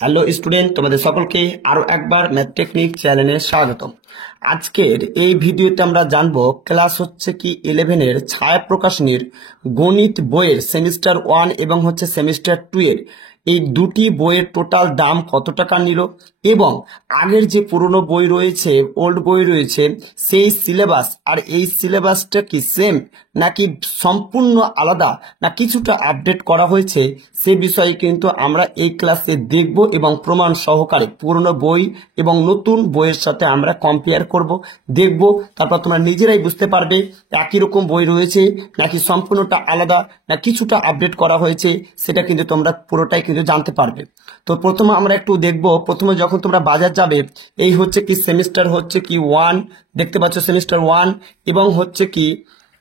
Hello student, তোমাদের সকলকে আরো একবার ম্যাথ টেকনিক চ্যানেলে স্বাগতম। আজকের এই ভিডিওতে আমরা জানবো ক্লাস হচ্ছে কি 11-এর ছায়া প্রকাশনীর গণিত বইয়ের সেমিস্টার 1 এবং হচ্ছে সেমিস্টার 2 এর এই দুটি বইয়ের টোটাল দাম কত টাকা নিল এবং আগের যে পুরনো বই রয়েছে, ওল্ড বই রয়েছে, সেই সিলেবাস আর এই সিলেবাসটা কি সেম নাকি সম্পূর্ণ আলাদা না কিছুটা আপডেট করা হয়েছে, সে বিষয়ে কিন্তু আমরা এই ক্লাসে দেখব এবং প্রমাণ সহকারে পুরনো বই এবং নতুন বইয়ের সাথে আমরা কম্পেয়ার করব, দেখব। তারপর তোমরা নিজেরাই বুঝতে পারবে একই রকম বই রয়েছে নাকি সম্পূর্ণটা আলাদা না কিছুটা আপডেট করা হয়েছে, সেটা কিন্তু তোমরা পুরোটাই কিন্তু জানতে পারবে। তো প্রথমে আমরা একটু দেখব, প্রথমে যখন তোমরা বাজার যাবে, এই হচ্ছে কি সেমিস্টার হচ্ছে কি 1, দেখতে পাচ্ছ সেমিস্টার 1 এবং হচ্ছে কি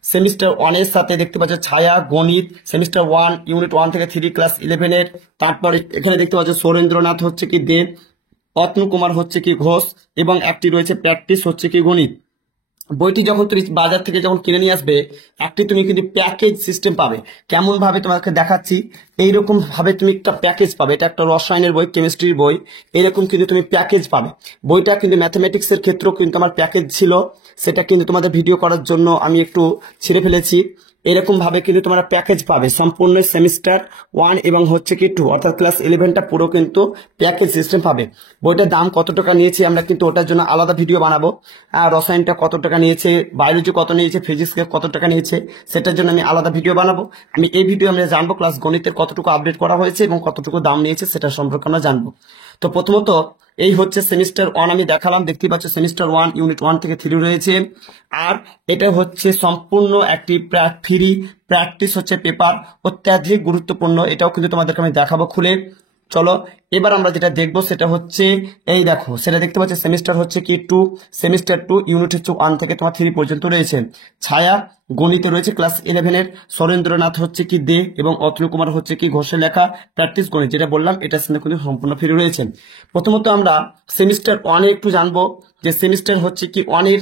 সেমিস্টার 1-এর সাথে দেখতে পাচ্ছ ছায়া গণিত সেমিস্টার 1 ইউনিট 1 থেকে 3 ক্লাস 11-এর। তারপরে এখানে দেখতে পাচ্ছ সুরেন্দ্রনাথ হচ্ছে কি দে, অতনু কুমার হচ্ছে কি ঘোষ এবং একটি রয়েছে প্র্যাকটিস হচ্ছে কি গণিত। বইটি যখন তুমি বাজার থেকে যখন কিনে নিয়ে আসবে, একটি তুমি কিন্তু প্যাকেজ সিস্টেম পাবে। কেমন ভাবে তোমাকে দেখাচ্ছি, এইরকম ভাবে তুমি একটা প্যাকেজ পাবে। এটা একটা রসায়নের বই, কেমিস্ট্রির বই, এরকম কিন্তু তুমি প্যাকেজ পাবে। বইটা কিন্তু ম্যাথমেটিক্সের ক্ষেত্রেও কিন্তু আমার প্যাকেজ ছিল, সেটা কিন্তু তোমাদের ভিডিও করার জন্য আমি একটু ছিঁড়ে ফেলেছি। এরকম ভাবে কিন্তু তোমরা প্যাকেজ পাবে সম্পূর্ণ সেমিস্টার 1 এবং হচ্ছে কি 2 অর্থাৎ ক্লাস 11টা পুরো কিন্তু প্যাকেজ সিস্টেম পাবে। বইটার দাম কত টাকা নিয়েছে আমরা কিন্তু ওটার জন্য আলাদা ভিডিও বানাবো। আর রসায়নটা কত টাকা নিয়েছে, বায়োলজি কত নিয়েছে, ফিজিক্সকে কত টাকা নিয়েছে, সেটার জন্য আমি আলাদা ভিডিও বানাবো। আমি এই ভিডিও আমরা জানবো ক্লাস গণিতের কতটুকু আপডেট করা হয়েছে এবং কতটুকু দাম নিয়েছে সেটা সম্পর্কে আমরা জানবো। তো প্রথমত এই হচ্ছে সেমিস্টার 1 আমি দেখালাম, দেখতে পাচ্ছ সেমিস্টার 1 ইউনিট 1 থেকে 3 রয়েছে। আর এটা হচ্ছে সম্পূর্ণ একটি ফ্রি প্র্যাকটিস হচ্ছে পেপার, অত্যাধিক গুরুত্বপূর্ণ। এটাও কিন্তু তোমাদেরকে আমি দেখাবো খুলে। চলো এবার আমরা যেটা দেখবো সেটা হচ্ছে এই দেখো, সেটা দেখতে পাচ্ছি সেমিস্টার হচ্ছে কি 2, সেমিস্টার 2 ইউনিট হচ্ছে 1 থেকে তোমার 3 পর্যন্ত রয়েছে। ছায়া গণিতে রয়েছে ক্লাস 11-এর সুরেন্দ্রনাথ হচ্ছে কি দে এবং অতনু কুমার হচ্ছে কি ঘোষের লেখা প্র্যাকটিস গণিত, যেটা বললাম এটা কিন্তু সম্পূর্ণ ফ্রি রয়েছে। প্রথমত আমরা সেমিস্টার 1-এ একটু জানবো যে সেমিস্টার হচ্ছে কি 1-এর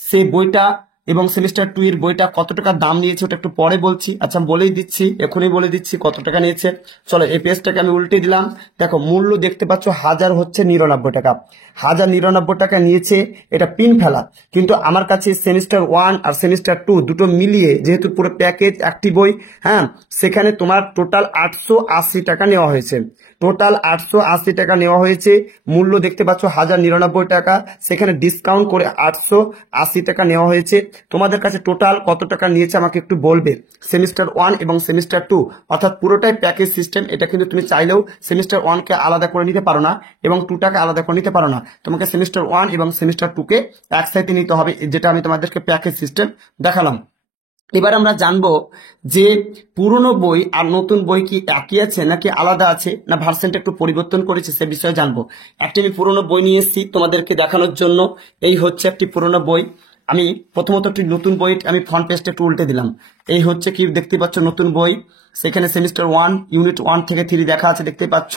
সেই বইটা এবং সেমিস্টার 2 এর বইটা কত টাকা দাম নিয়েছে ওটা একটু পরে বলছি। আচ্ছা বলেই দিচ্ছি, এখনই বলে দিচ্ছি কত টাকা নিয়েছে। চলো এই পেজটাকে আমি উল্টে দিলাম। দেখো মূল্য দেখতে পাচ্ছ 1099 টাকা, 1099 টাকা নিয়েছে। এটা পিন ফেলা, কিন্তু আমার কাছে সেমিস্টার 1 আর সেমিস্টার 2 দুটো মিলিয়ে যেহেতু পুরো প্যাকেজ একটি বই, হ্যাঁ, সেখানে তোমার টোটাল 880 টাকা নেওয়া হয়েছে। টোটাল 880 টাকা নেওয়া হয়েছে। মূল্য দেখতে পাচ্ছ 1099 টাকা, সেখানে ডিসকাউন্ট করে 880 টাকা নেওয়া হয়েছে। তোমাদের কাছে টোটাল কত টাকা নিয়েছে আমাকে একটু বলবে। সেমিস্টার 1 এবং সেমিস্টার 2 অর্থাৎ পুরোটাই প্যাকেজ সিস্টেম। এটা কিন্তু তুমি চাইলেও সেমিস্টার 1-কে আলাদা করে নিতে পারো না এবং 2টাকে আলাদা করে নিতে পারো না। তোমাকে সেমিস্টার 1 এবং সেমিস্টার 2-কে একসাথে নিতে হবে, যেটা আমি তোমাদেরকে প্যাকেজ সিস্টেম দেখালাম। এবার আমরা জানবো যে পুরনো বই আর নতুন বই কি একই আছে নাকি আলাদা আছে না ভার্সনটা একটু পরিবর্তন করেছে, সে বিষয়ে জানবো। একটি আমি পুরনো বই নিয়ে এসেছি তোমাদেরকে দেখানোর জন্য। এই হচ্ছে একটি পুরনো বই। আমি প্রথমত একটি নতুন বই আমি ফ্রন্ট পেজটা একটু উল্টে দিলাম। এই হচ্ছে কি দেখতে পাচ্ছ নতুন বই, সেখানে সেমিস্টার 1 ইউনিট 1 থেকে 3 দেখা আছে দেখতে পাচ্ছ।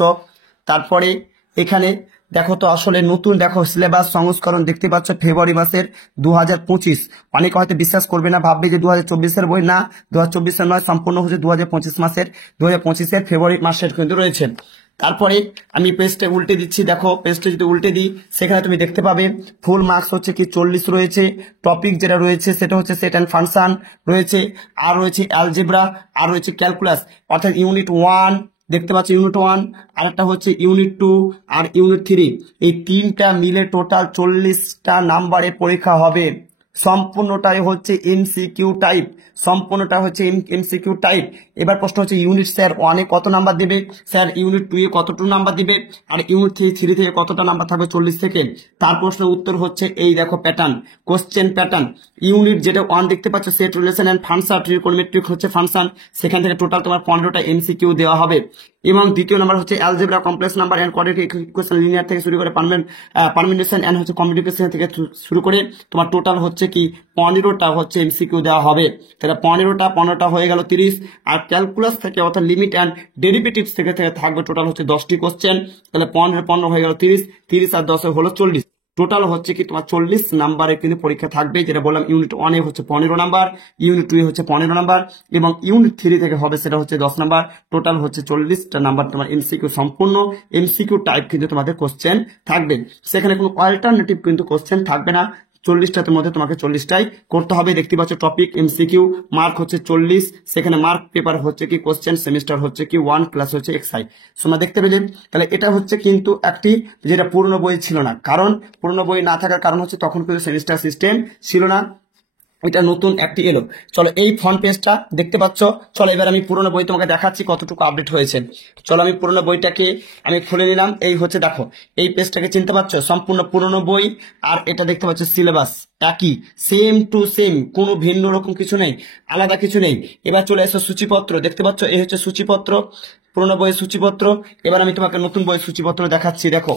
তারপরে এখানে দেখো তো আসলে নতুন দেখো সিলেবাস সংস্করণ দেখতে পাচ্ছ ফেব্রুয়ারি মাসের 2025। অনেকে হয়তো বিশ্বাস করবে না, ভাববে যে 2024-এর বই। না, 2024-এর নয়, সম্পূর্ণ হচ্ছে 2025 মাসের, 2025-এর ফেব্রুয়ারি মাসের কিন্তু রয়েছে। তারপরে আমি পেজটা উল্টে দিচ্ছি, দেখো পেজটা যদি উল্টে দিই সেখানে তুমি দেখতে পাবে ফুল মার্কস হচ্ছে কি 40 রয়েছে। টপিক যেটা রয়েছে সেটা হচ্ছে সেট অ্যান্ড ফাংশন রয়েছে, আর রয়েছে অ্যালজেব্রা, আর রয়েছে ক্যালকুলাস। অর্থাৎ ইউনিট 1 দেখতে পাচ্ছি ইউনিট 1, আরেকটা হচ্ছে ইউনিট 2 আর ইউনিট 3, এই তিনটা মিলে টোটাল 40টা নাম্বারের পরীক্ষা হবে। সম্পূর্ণটাই হচ্ছে এমসিকিউ টাইপ, সম্পূর্ণটা হচ্ছে এমসিকিউ টাইপ। এবার প্রশ্ন হচ্ছে ইউনিট স্যার 1-এ কত নাম্বার দেবে, স্যার ইউনিট 2-এ কতটুকু নাম্বার দিবে, আর ইউনিট 3 থেকে কতটা নাম্বার থাকবে 40 থেকে। তার প্রশ্নের উত্তর হচ্ছে এই দেখো প্যাটার্ন, কোশ্চেন প্যাটার্ন। ইউনিট যেটা 1 দেখতে পাচ্ছ set relation and function, trigonometric হচ্ছে ফাংশন, সেখান থেকে টোটাল তোমার 15টা এমসিকিউ দেওয়া হবে। এবং দ্বিতীয় নাম্বার হচ্ছে algebra, complex number and quadratic equation, linear থেকে শুরু করে পারমিউটেশন এন্ড হচ্ছে কমিউনিকেশন থেকে শুরু করে তোমার টোটাল হচ্ছে কি 15টা হচ্ছে এমসিকিউ দেওয়া হবে। তাহলে 15টা হয়ে গেল 30। আর ক্যালকুলাস থেকে অর্থাৎ লিমিট অ্যান্ড ডেরিভেটিভস থেকে থাকবে টোটাল হচ্ছে 10টি কোশ্চেন। তাহলে 15 হয়ে গেল 30, 30 আর 10 হলো 40। টোটাল হচ্ছে কি তোমার 40 নাম্বারে কিন্তু পরীক্ষা থাকবে, যেটা বললাম ইউনিট 1 হচ্ছে 15 নাম্বার, ইউনিট 2 হচ্ছে 15 নাম্বার এবং ইউনিট 3 থেকে হবে সেটা হচ্ছে 10 নাম্বার। টোটাল হচ্ছে 40টা নাম্বার তোমার এমসিকিউ, সম্পূর্ণ এমসিকিউ টাইপ কিন্তু তোমাদের কোশ্চেন থাকবে। সেখানে কোনো অল্টারনেটিভ কিন্তু কোশ্চেন থাকবে না। 40টার মধ্যে তোমাকে 40টাই করতে হবে। দেখতে পাচ্ছ টপিক এমসিকিউ, মার্ক হচ্ছে 40, সেখানে মার্ক পেপার হচ্ছে কি কোশ্চেন, সেমিস্টার হচ্ছে কি 1 প্লাস হচ্ছে এক্সাই। তোমরা দেখতে পেলে তাহলে এটা হচ্ছে কিন্তু একটি যেটা পুরনো বই ছিল না, কারণ পুরনো বই না থাকার কারণ হচ্ছে তখন কিন্তু সেমিস্টার সিস্টেম ছিল না, এটা নতুন একটি এলো। চলো এই ফ্রন্ট পেজটা দেখতে পাচ্ছ। চলো এবার আমি পুরনো বই তোমাকে দেখাচ্ছি কতটুকু আপডেট হয়েছে। চলো আমি পুরনো বইটাকে আমি খুলে নিলাম। এই হচ্ছে দেখো এই পেজটাকে চিনতে পারছো, সম্পূর্ণ পুরনো বই। আর এটা দেখতে পাচ্ছ সিলেবাস একই, সেম টু সেম, কোনো ভিন্ন রকম কিছু নেই, আলাদা কিছু নেই। এবার চলে এসো সূচিপত্র, দেখতে পাচ্ছ এই হচ্ছে সূচিপত্র, পুরনো বইয়ের সূচিপত্র। এবার আমি তোমাকে নতুন বইয়ের সূচিপত্র দেখাচ্ছি। দেখো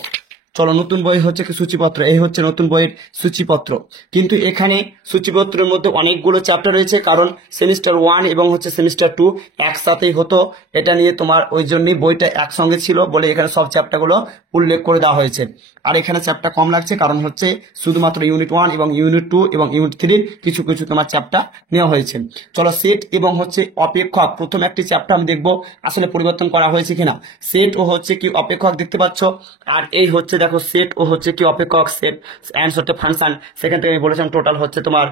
চলো নতুন বই হচ্ছে কি সূচিপত্র, এই হচ্ছে নতুন বইয়ের সূচিপত্র। কিন্তু এখানে সূচিপত্রের মধ্যে অনেকগুলো চ্যাপ্টার রয়েছে, কারণ সেমিস্টার 1 এবং হচ্ছে সেমিস্টার 2 একসাথেই হতো, এটা নিয়ে তোমার ওই জন্যই বইটা একসঙ্গে ছিল বলে এখানে সব চ্যাপ্টারগুলো উল্লেখ করে দেওয়া হয়েছে। আর এখানে চ্যাপ্টার কম লাগছে, কারণ হচ্ছে শুধুমাত্র ইউনিট 1 এবং ইউনিট 2 এবং ইউনিট 3 কিছু কিছু তোমার চ্যাপ্টার নেওয়া হয়েছে। চলো সেট এবং হচ্ছে অপেক্ষক, প্রথম একটি চ্যাপ্টার আমি দেখবো আসলে পরিবর্তন করা হয়েছে কিনা। সেট ও হচ্ছে কি অপেক্ষক দেখতে পাচ্ছ। আর এই হচ্ছে দেখো সেট ও হচ্ছে কি অপেক্ষক, সেট অ্যান্ড হচ্ছে ফাংশন। সেখান থেকে আমি বলেছিলাম টোটাল হচ্ছে তোমার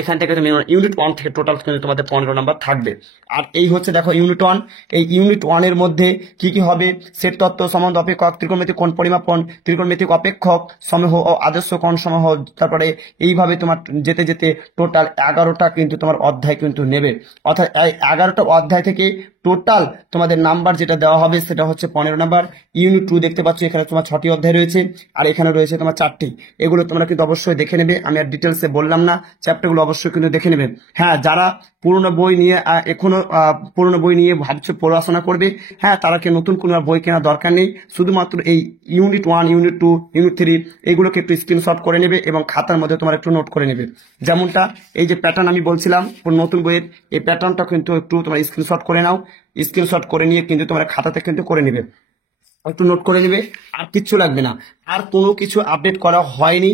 এখান থেকে তুমি ইউনিট 1 থেকে টোটাল কিন্তু তোমাদের 15 নাম্বার থাকবে। আর এই হচ্ছে দেখো ইউনিট 1, এই ইউনিট 1 এর মধ্যে কি কি হবে, সেট তত্ত্ব, সম্বন্ধ, অপেক্ষক, ত্রিকোণমিতিক কোণ পরিমাপন, ত্রিকোণমিতিক অপেক্ষক সমূহ ও আদর্শ কোণ সমূহ। তারপরে এইভাবে তোমার যেতে যেতে টোটাল 11টা কিন্তু তোমার অধ্যায় কিন্তু নেবে, অর্থাৎ এই 11টা অধ্যায় থেকে টোটাল তোমাদের নাম্বার যেটা দেওয়া হবে সেটা হচ্ছে 15 নাম্বার। ইউনিট 2 দেখতে পাচ্ছ এখানে তোমার 6টি অধ্যায় রয়েছে, আর এখানে রয়েছে তোমার 4টি। এগুলো তোমরা কিন্তু অবশ্যই দেখে নেবে, আমি আর ডিটেলসে বললাম না, চ্যাপ্টারগুলো অবশ্যই কিন্তু দেখে নেবে। হ্যাঁ, যারা পুরনো বই নিয়ে এখনো পুরনো বই নিয়ে ভাবছো পড়াশোনা করবে, হ্যাঁ তারা কি নতুন কোনো বই কেনার দরকার নেই, শুধুমাত্র এই ইউনিট 1, ইউনিট 2, ইউনিট 3 এইগুলোকে একটু স্ক্রিনশট করে নেবে এবং খাতার মধ্যে তোমার একটু নোট করে নেবে। যেমনটা এই যে প্যাটার্ন আমি বলছিলাম নতুন বইয়ের, এই প্যাটার্নটা কিন্তু একটু তোমার স্ক্রিনশট করে নাও, স্ক্রিনশট করে নিয়ে কিন্তু তোমরা খাতাতে কিন্তু করে নেবে, একটু নোট করে নেবে, আর কিচ্ছু লাগবে না। আর কোনো কিছু আপডেট করা হয়নি,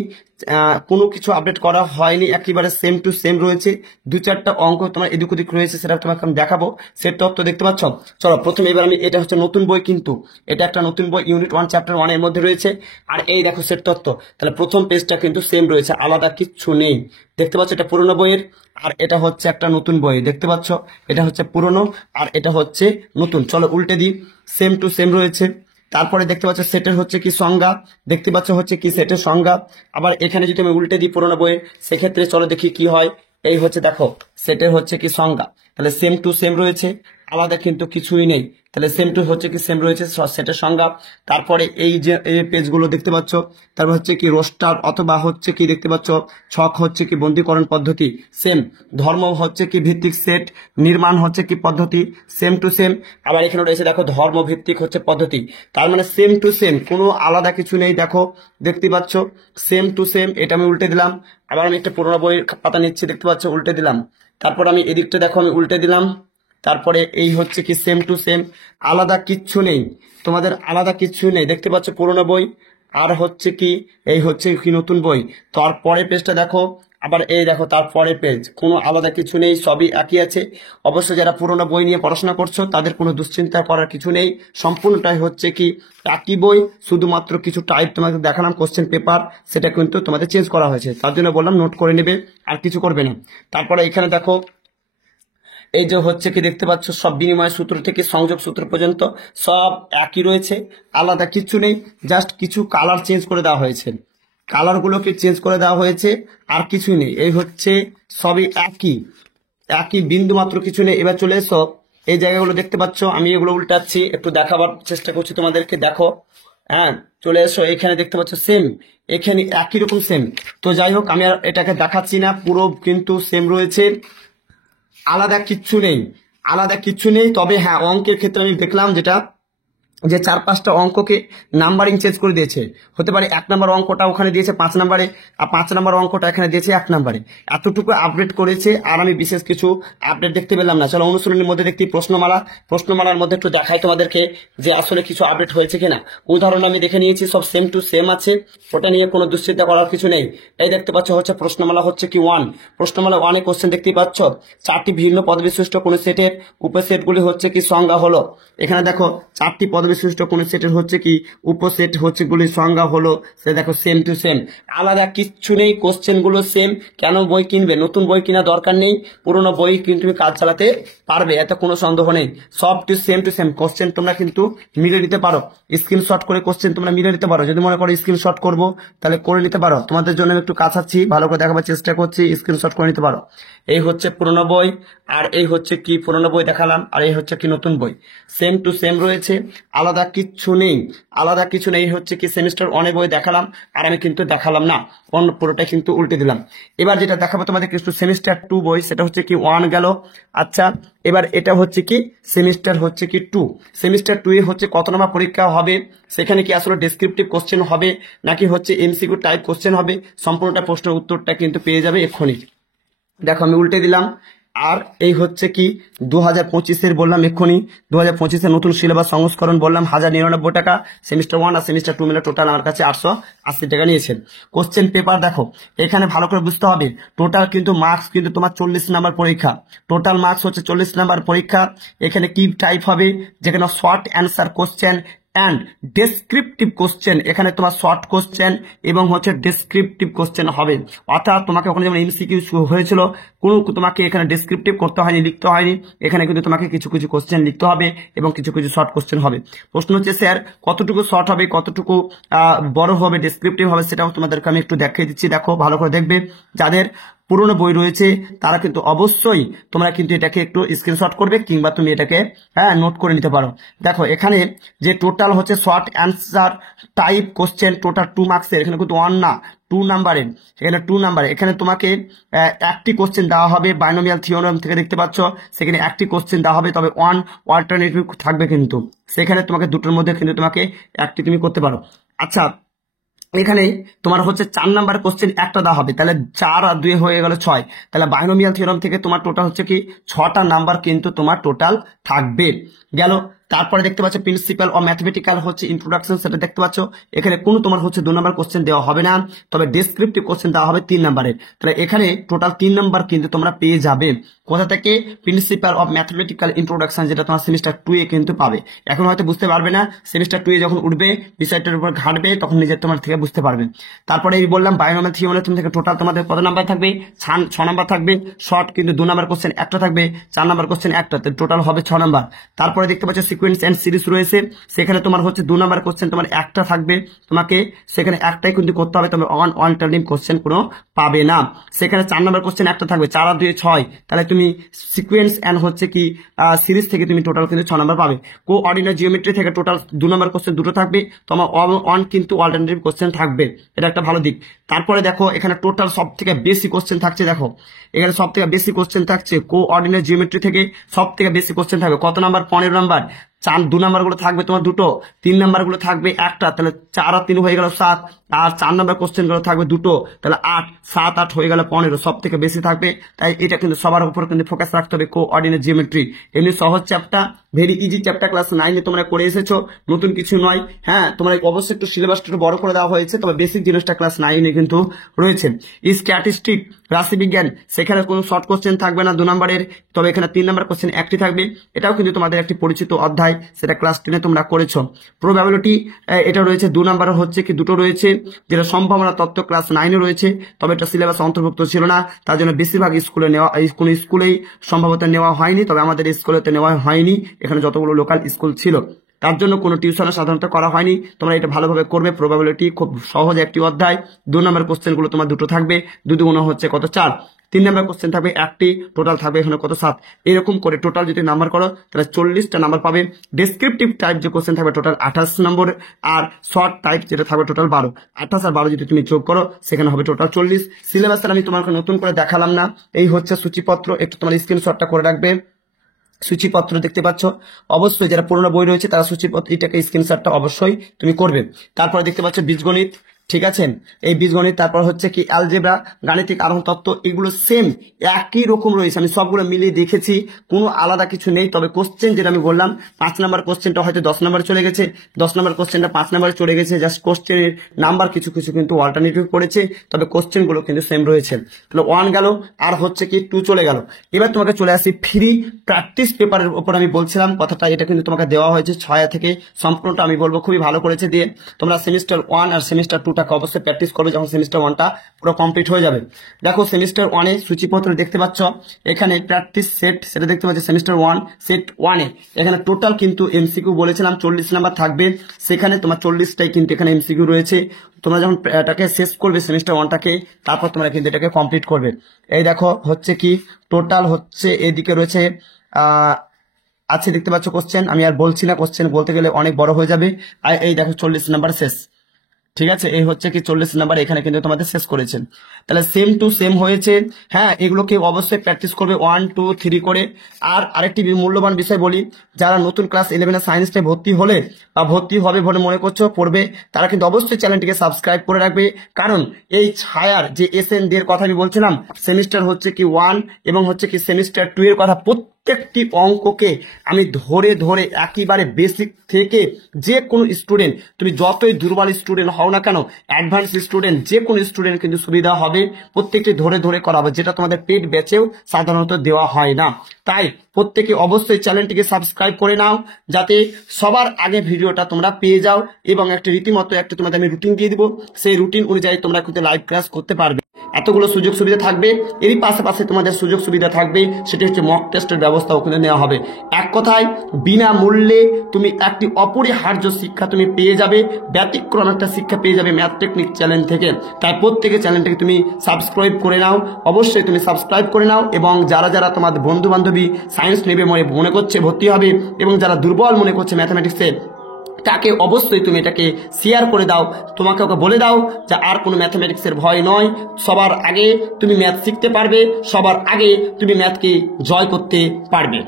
কোনো কিছু আপডেট করা হয়নি, একেবারে সেম টু সেম রয়েছে। 2-4টা অঙ্ক তোমার এদিক ওদিক রয়েছে, সেটা তোমাকে আমি দেখাবো। সেট তত্ত্ব দেখতে পাচ্ছ। চলো প্রথমে এবার আমি, এটা হচ্ছে নতুন বই, কিন্তু এটা একটা নতুন বই, ইউনিট 1 চ্যাপ্টার 1 এর মধ্যে রয়েছে। আর এই দেখো সেট তত্ত্ব, তাহলে প্রথম পেজটা কিন্তু সেম রয়েছে, আলাদা কিচ্ছু নেই। দেখতে পাচ্ছ এটা পুরনো বইয়ের, আর এটা হচ্ছে একটা নতুন বই, দেখতে পাচ্ছ এটা হচ্ছে পুরনো আর এটা হচ্ছে নতুন। চলো উল্টে দিই, সেম টু সেম রয়েছে। তারপরে দেখতে পাচ্ছ সেটের হচ্ছে কি সংজ্ঞা, দেখতে পাচ্ছ হচ্ছে কি সেটের সংজ্ঞা। আবার এখানে যদি আমি উল্টে দিই পুরোনো বইয়ের, সেক্ষেত্রে চলো দেখি কি হয়। এই হচ্ছে দেখো সেটের হচ্ছে কি সংজ্ঞা, তাহলে সেম টু সেম রয়েছে, আলাদা কিন্তু কিছুই নেই। তাহলে সেম টু হচ্ছে কি সেম রয়েছে সেটের সংজ্ঞা। তারপরে এই যে এই পেজগুলো দেখতে পাচ্ছ, তারপর হচ্ছে কি রোস্টার অথবা হচ্ছে কি দেখতে পাচ্ছ ছক হচ্ছে কি বন্দীকরণ পদ্ধতি সেম, ধর্ম হচ্ছে কি ভিত্তিক সেট, নির্মাণ হচ্ছে কি পদ্ধতি সেম টু সেম। আবার এখানে রয়েছে দেখো ধর্ম ভিত্তিক হচ্ছে পদ্ধতি, তার মানে সেম টু সেম, কোনো আলাদা কিছু নেই। দেখো দেখতে পাচ্ছ সেম টু সেম। এটা আমি উল্টে দিলাম, আবার আমি একটা পুরোনো বইয়ের পাতা নিচ্ছি, দেখতে পাচ্ছ উল্টে দিলাম। তারপর আমি এদিকটা দেখো আমি উল্টে দিলাম, তারপরে এই হচ্ছে কি সেম টু সেম, আলাদা কিচ্ছু নেই, তোমাদের আলাদা কিচ্ছু নেই। দেখতে পাচ্ছ পুরোনো বই আর হচ্ছে কি এই হচ্ছে কি নতুন বই। তারপরে পেজটা দেখো, আবার এই দেখো তারপরে পেজ, কোনো আলাদা কিছু নেই, সবই একই আছে। অবশ্যই যারা পুরোনো বই নিয়ে পড়াশোনা করছো তাদের কোনো দুশ্চিন্তা করার কিছু নেই, সম্পূর্ণটাই হচ্ছে কি একই বই, শুধুমাত্র কিছু টাইপ তোমাকে দেখালাম কোশ্চেন পেপার, সেটা কিন্তু তোমাদের চেঞ্জ করা হয়েছে, তার জন্য বললাম নোট করে নেবে, আর কিছু করবে না। তারপরে এখানে দেখো এই যে হচ্ছে কি দেখতে পাচ্ছ সব বিনিময় সূত্র থেকে সংযোগ সূত্র পর্যন্ত সব একই রয়েছে, আলাদা কিচ্ছু নেই, জাস্ট কিছু কালার চেঞ্জ করে দেওয়া হয়েছে, কালারগুলোকে চেঞ্জ করে দেওয়া হয়েছে, আর কিছু নেই। এই হচ্ছে সবই একই, একই, বিন্দু মাত্র কিছু নেই। এবার চলে এসো এই জায়গাগুলো দেখতে পাচ্ছ, আমি এগুলো উল্টাচ্ছি, একটু দেখাবার চেষ্টা করছি তোমাদেরকে, দেখো। হ্যাঁ চলে এসো, এখানে দেখতে পাচ্ছ সেম, এখানে একই রকম সেম। তো যাই হোক আমি আর এটাকে দেখাচ্ছি না, পুরো কিন্তু সেম রয়েছে, আলাদা কিচ্ছু নেই, আলাদা কিচ্ছু নেই। তবে হ্যাঁ অঙ্কের ক্ষেত্রে আমি দেখলাম যেটা যে 4-5টা অঙ্ককে নাম্বারিং চেঞ্জ করে দিয়েছে। হতে পারে 1 নম্বর অঙ্কটা ওখানে দিয়েছে 5 নম্বরে, আর 5 নম্বর অঙ্কটা এখানে দিয়েছে 1 নম্বরে। এতটুকু আপডেট করেছে, আর আমি বিশেষ কিছু আপডেট দেখতে পেলাম না। চলো অনুশীলনীর মধ্যে দেখতে প্রশ্নমালার মধ্যে একটু দেখাই তোমাদেরকে যে আসলে কিছু আপডেট হয়েছে কিনা। উদাহরণ আমি দেখে নিয়েছি, সব সেম টু সেম আছে, ওটা নিয়ে কোনো দুশ্চিন্তা করার কিছু নেই। এই দেখতে পাচ্ছ হচ্ছে প্রশ্নমালা হচ্ছে কি 1, প্রশ্নমালা 1 এ কোশ্চেন দেখতেই পাচ্ছ, 4টি ভিন্ন পদবিশিষ্ট কোন সেটের উপসেটগুলি হচ্ছে কি সংজ্ঞা হলো। এখানে দেখো 4টি পদবিশিষ্ট কোন সেটের হচ্ছে কি উপসেট হচ্ছে গুলির সংজ্ঞা হলো। সে দেখো সেম টু সেম, আলাদা কিচ্ছু নেই, কোশ্চেন গুলো সেম। কেন বই কিনবে? নতুন বই কিনা দরকার নেই, পুরোনো বই কিন্তু তুমি কাজ চালাতে পারবে, এতে কোনো সন্দেহ নেই। সব টু সেম কোশ্চেন তোমরা কিন্তু মিলে নিতে পারো, স্ক্রিনশট করে কোশ্চেন তোমরা মিলে নিতে পারো। যদি মনে করো স্ক্রিনশট করবো তাহলে করে নিতে পারো, তোমাদের জন্য আমি একটু কাছাচ্ছি, ভালো করে দেখাবার চেষ্টা করছি, স্ক্রিনশট করে নিতে পারো। এই হচ্ছে পুরোনো বই, আর এই হচ্ছে কি পুরোনো বই দেখালাম, আর এই হচ্ছে কি নতুন বই, সেম টু সেম রয়েছে, আলাদা কিচ্ছু নেই, আলাদা কিছু নেই। হচ্ছে কি সেমিস্টার 1 বই দেখালাম, আর আমি কিন্তু দেখালাম না, পুরোটাই কিন্তু উল্টে দিলাম। এবার যেটা দেখাবো তোমাদের কিছু সেমিস্টার 2 বই, সেটা হচ্ছে কি 1 গেল। আচ্ছা, এবার এটা হচ্ছে কি সেমিস্টার হচ্ছে কি 2, সেমিস্টার 2 এ হচ্ছে কত নম্বর পরীক্ষা হবে, সেখানে কি আসলে ডেসক্রিপটিভ কোশ্চেন হবে নাকি হচ্ছে এমসিকিউ টাইপ কোশ্চেন হবে, সম্পূর্ণটা প্রশ্নের উত্তরটা কিন্তু পেয়ে যাবে এক্ষুনি। দেখো আমি উল্টে দিলাম। আর এই হচ্ছে কি 2025-এর বললাম এক্ষুনি, 2025-এর নতুন সিলেবাস সংস্করণ বললাম, 1099 টাকা। সেমিস্টার 1 আর সেমিস্টার 2 মিলে টোটাল আমার কাছে 880 টাকা নিয়েছেন। কোশ্চেন পেপার দেখো, এখানে ভালো করে বুঝতে হবে, টোটাল কিন্তু মার্কস কিন্তু তোমার 40 নাম্বার পরীক্ষা, টোটাল মার্কস হচ্ছে 40 নাম্বার পরীক্ষা। এখানে কি টাইপ হবে, যেখানে short answer question and descriptive question, এখানে তোমার শর্ট কোশ্চেন এবং হচ্ছে ডেসক্রিপটিভ কোশ্চেন হবে। অর্থাৎ তোমাকে ওখানে যেমন এমসিকিউ হয়েছিল, কোনো তোমাকে এখানে ডেসক্রিপটিভ করতে হয়নি, লিখতে হয়নি, এখানে কিন্তু তোমাকে কিছু কিছু কোশ্চেন লিখতে হবে এবং কিছু কিছু শর্ট কোশ্চেন হবে। প্রশ্ন হচ্ছে স্যার কতটুকু শর্ট হবে, কতটুকু বড় হবে, ডেসক্রিপটিভ হবে, সেটাও তোমাদেরকে আমি একটু দেখিয়ে দিচ্ছি। দেখো ভালো করে দেখবে, যাদের পুরনো বই রয়েছে তারা কিন্তু অবশ্যই তোমরা কিন্তু এটাকে একটু স্ক্রিনশট করবে, কিংবা তুমি এটাকে নোট করে নিতে পারো। দেখো এখানে যে টোটাল হচ্ছে short answer type question total 2 মার্কসের, এখানে কিন্তু 1 না 2 নাম্বারের, এখানে 2 নাম্বারে। এখানে তোমাকে একটি কোশ্চেন দেওয়া হবে বাইনোমিয়াল থিওরেম থেকে, দেখতে পাচ্ছ সেখানে একটি কোশ্চেন দেওয়া হবে, তবে 1 অল্টারনেটিভ থাকবে, কিন্তু সেখানে তোমাকে দুটোর মধ্যে কিন্তু তোমাকে একটি তুমি করতে পারো। আচ্ছা, এখানে তোমার হচ্ছে 4 নাম্বার কোশ্চেন একটা দেওয়া হবে, তাহলে 4 আর 2 হয়ে গেল 6, তাহলে বাইনোমিয়াল থিওরেম থেকে তোমার টোটাল হচ্ছে কি 6টা নাম্বার কিন্তু তোমার টোটাল থাকবে গেল। তারপরে দেখতে পাচ্ছ প্রিন্সিপাল অফ ম্যাথমেটিক্যাল হচ্ছে ইন্ট্রোডাকশন, সেটা দেখতে পাচ্ছ এখানে কোনো তোমার হচ্ছে 2 নাম্বার কোশ্চেন দেওয়া হবে না, তবে ডেসক্রিপটিভ কোশ্চেন দেওয়া হবে 3 নাম্বারের। তাহলে এখানে টোটাল 3 নাম্বার কিন্তু তোমরা পেয়ে যাবে। কোথা থেকে? প্রিন্সিপাল অফ ম্যাথমেটিক্যাল ইন্ট্রোডাকশন, যেটা তোমার সেমিস্টার 2 এ কিন্তু পাবে। এখন হয়তো বুঝতে পারবে না, সেমিস্টার 2 এ যখন উঠবে বিষয়টার উপর ঘাটবে তখন নিজের তোমার থেকে বুঝতে পারবে। তারপরে এই বললাম বাইনোমিয়াল থিওরেম থেকে টোটাল তোমাদের কত নাম্বার থাকবে, 6 নাম্বার থাকবে। শর্ট কিন্তু 2 নাম্বার কোশ্চেন একটা থাকবে, 4 নাম্বার কোশ্চেন একটা, টোটাল হবে 6 নাম্বার। তারপরে দেখতে পাচ্ছ সিকোয়েন্স এন্ড সিরিজ রয়েছে, সেখানে তোমার হচ্ছে 2 নাম্বার কোশ্চেন তোমার একটা থাকবে, তোমাকে সেখানে একটাই কিন্তু করতে হবে, তবে অল্টারনেটিভ কোশ্চেন কোনো পাবে না। সেখানে 4 নাম্বার কোশ্চেন একটা থাকবে, 4 আর 2 6, তাহলে তুমি সিকোয়েন্স এন্ড হচ্ছে কি সিরিজ থেকে তুমি টোটাল কিন্তু 6 নাম্বার পাবে। কোঅর্ডিনেট জিওমেট্রি থেকে টোটাল 2 নাম্বার কোশ্চেন দুটো থাকবে, তোমার 1 কিন্তু অল্টারনেটিভ কোশ্চেন থাকবে, এটা একটা ভালো দিক। তারপরে দেখো এখানে টোটাল সব থেকে বেশি কোশ্চেন থাকছে, দেখো এখানে সব থেকে বেশি কোশ্চেন থাকছে কোঅর্ডিনেট জিওমেট্রি থেকে, সব থেকে বেশি কোশ্চেন থাকবে কত নাম্বার, 15 নাম্বার। 2 নাম্বার গুলো থাকবে তোমার দুটো, 3 নাম্বার গুলো থাকবে একটা, তাহলে 4 আর 3 হয়ে গেল 7, আর 4 নাম্বার কোশ্চেন গুলো থাকবে দুটো, তাহলে 8, 7, 8 হয়ে গেল 15, সব থেকে বেশি থাকবে। তাই এটা কিন্তু সবার উপর কিন্তু ফোকাস রাখতে হবে, কোঅর্ডিনেট জিওমেট্রি। এমনি সহজ chapter, very easy chapter, class 9 এ তোমরা করে এসেছো, নতুন কিছু নয়। হ্যাঁ, তোমরা অবশ্যই একটু সিলেবাসটা একটু বড় করে দেওয়া হয়েছে, তবে বেসিক জিনিসটা ক্লাস 9 এ কিন্তু রয়েছে। স্ট্যাটিস্টিক, রাশিবিজ্ঞান, সেখানে কোনো শর্ট কোশ্চেন থাকবে না 2 নাম্বারের, তবে এখানে 3 নাম্বার কোশ্চেন একটি থাকবে, এটাও কিন্তু তোমাদের একটি পরিচিত অধ্যায়, সেটা ক্লাস 10 এ তোমরা করেছো। প্রবাবিলিটি, এটা রয়েছে 2 নাম্বার হচ্ছে কি দুটো রয়েছে, যেটা সম্ভাবনা তত্ত্ব ক্লাস 9 এ রয়েছে, তবে এটা সিলেবাস অন্তর্ভুক্ত ছিল না, তার জন্য বেশিরভাগ স্কুলে নেওয়া, কোনো স্কুলেই সম্ভবত নেওয়া হয়নি, তবে আমাদের স্কুলেতে নেওয়া হয়নি, এখানে যতগুলো লোকাল স্কুল ছিল তার জন্য কোনো টিউশনও সাধারণত করা হয়নি। তোমরা এটা ভালোভাবে করবে। প্রবাবিলিটি খুব সহজ একটি অধ্যায়, 2 নাম্বার কোশ্চেন গুলো তোমার দুটো থাকবে, 2 দুগুণ হচ্ছে কত 4, 3 নাম্বার কোশ্চেন থাকবে একটি, টোটাল থাকবে এখানে কত 7, এরকম করে টোটাল যদি নাম্বার করো তাহলে 40টা নাম্বার পাবে। ডেসক্রিপটিভ টাইপ যে কোশ্চেন থাকবে টোটাল 28 নম্বর, আর শর্ট টাইপ যেটা থাকবে টোটাল 12, 28 আর 12 যদি তুমি যোগ করো সেখানে হবে টোটাল 40। সিলেবাসটা আমি তোমাকে নতুন করে দেখালাম না, এই হচ্ছে সূচিপত্র, একটু তোমার স্ক্রিনশটটা করে রাখবে। সূচিপত্র দেখতে পাচ্ছ। অবশ্যই যারা পুরোনো বই রয়েছে তারা সূচিপত্র এটাকে স্ক্রিনশটটা অবশ্যই তুমি করবে। তারপরে দেখতে পাচ্ছ বীজগণিত, ঠিক আছে, এই বীজগণিত। তারপর হচ্ছে কি অ্যালজেব্রা, গাণিতিক আরোহণ তত্ত্ব, এগুলো সেম একই রকম রয়েছে। আমি সবগুলো মিলিয়ে দেখেছি, কোনো আলাদা কিছু নেই। তবে কোশ্চেন যেটা আমি বললাম 5 নাম্বার কোশ্চেনটা হয়তো 10 নাম্বারে চলে গেছে, 10 নাম্বার কোশ্চেনটা 5 নাম্বারে চলে গেছে, জাস্ট কোশ্চেনের নাম্বার কিছু কিছু কিন্তু অল্টারনেটিভ করেছে, তবে কোশ্চেনগুলো কিন্তু সেম রয়েছে। তাহলে 1 গেল, আর হচ্ছে কি 2 চলে গেল। এবার তোমাকে চলে আসি ফ্রি প্র্যাকটিস পেপারের উপর। আমি বলছিলাম কথাটা, এটা কিন্তু তোমাকে দেওয়া হয়েছে 6 থেকে, সম্পূর্ণটা আমি বলবো খুবই ভালো করেছে দিয়ে। তোমরা সেমিস্টার 1 আর সেমিস্টার 2টাকে অবশ্যই প্র্যাকটিস করবে যখন সেমিস্টার 1টা পুরো কমপ্লিট হয়ে যাবে। দেখো সেমিস্টার 1-এ সূচিপত্র দেখতে পাচ্ছ, এখানে প্র্যাকটিস সেট সেটা দেখতে পাচ্ছ সেমিস্টার 1 সেট 1-এ। এখানে টোটাল কিন্তু এমসিকিউ বলেছিলাম 40 নাম্বার থাকবে, সেখানে তোমার 40টাই কিন্তু এখানে এমসিকিউ রয়েছে। তোমরা যখন এটাকে শেষ করবে সেমিস্টার 1টাকে, তারপর তোমরা কিন্তু এটাকে কমপ্লিট করবে। এই দেখো হচ্ছে কি টোটাল হচ্ছে এদিকে রয়েছে আছে দেখতে পাচ্ছ কোশ্চেন, আমি আর বলছি না, কোশ্চেন বলতে গেলে অনেক বড় হয়ে যাবে। আর এই দেখো 40 নাম্বার শেষ, ঠিক আছে, এই হচ্ছে কি 40 নাম্বার এখানে কিন্তু তোমাদের শেষ করেছেন। তাহলে সেম টু সেম হয়েছে। হ্যাঁ, এগুলোকে অবশ্যই প্র্যাকটিস করবে 1 2 3 করে। আর আরেকটি মূল্যবান বিষয় বলি, যারা নতুন ক্লাস 11 এর সায়েন্সে ভর্তি হলে বা ভর্তি হবে বলে মনে করছো পড়বে, তারা কিন্তু অবশ্যই চ্যানেলটিকে সাবস্ক্রাইব করে রাখবে। কারণ এই ছায়ার যে SN এর কথা আমি বলছিলাম, সেমিস্টার হচ্ছে কি 1 এবং হচ্ছে কি সেমিস্টার 2 এর কথা, প্রত্যেকটি অঙ্ককে আমি ধরে ধরে একেবারে বেসিক থেকে যে কোনো স্টুডেন্ট, তুমি যতই দুর্বল স্টুডেন্ট হও না কেন, অ্যাডভান্স স্টুডেন্ট, যে কোনো স্টুডেন্ট কিন্তু সুবিধা হবে, প্রত্যেকটি ধরে ধরে করাবো, যেটা তোমাদের পেড ব্যাচেও সাধারণত দেওয়া হয় না। তাই প্রত্যেকে অবশ্যই চ্যানেলটিকে সাবস্ক্রাইব করে নাও, যাতে সবার আগে ভিডিওটা তোমরা পেয়ে যাও। এবং একটা রীতিমতো একটা তোমাদের আমি রুটিন দিয়ে দিব, সেই রুটিন অনুযায়ী তোমরা কিন্তু লাইভ ক্লাস করতে পারবে। এতগুলো সুযোগ সুবিধা থাকবে, এরই পাশাপাশি তোমাদের সুযোগ সুবিধা থাকবে, সেটি হচ্ছে মক টেস্টের ব্যবস্থা ওখানে নেওয়া হবে। এক কথায় বিনামূল্যে তুমি একটি অপরিহার্য শিক্ষা তুমি পেয়ে যাবে, ব্যতিক্রম একটা শিক্ষা পেয়ে যাবে ম্যাথ টেকনিক চ্যানেল থেকে। তাই প্রত্যেকে চ্যানেলটাকে তুমি সাবস্ক্রাইব করে নাও, অবশ্যই তুমি সাবস্ক্রাইব করে নাও। এবং যারা যারা তোমাদের বন্ধু বান্ধবী সায়েন্স নেবে মনে করছে ভর্তি হবে, এবং যারা দুর্বল মনে করছে ম্যাথামেটিক্সে, তাকে অবশ্যই তুমি এটাকে শেয়ার করে দাও, তোমাকে ওকে বলে দাও যে আর কোনো ম্যাথামেটিক্সের ভয় নয়, সবার আগে তুমি ম্যাথ শিখতে পারবে, সবার আগে তুমি ম্যাথকে জয় করতে পারবে।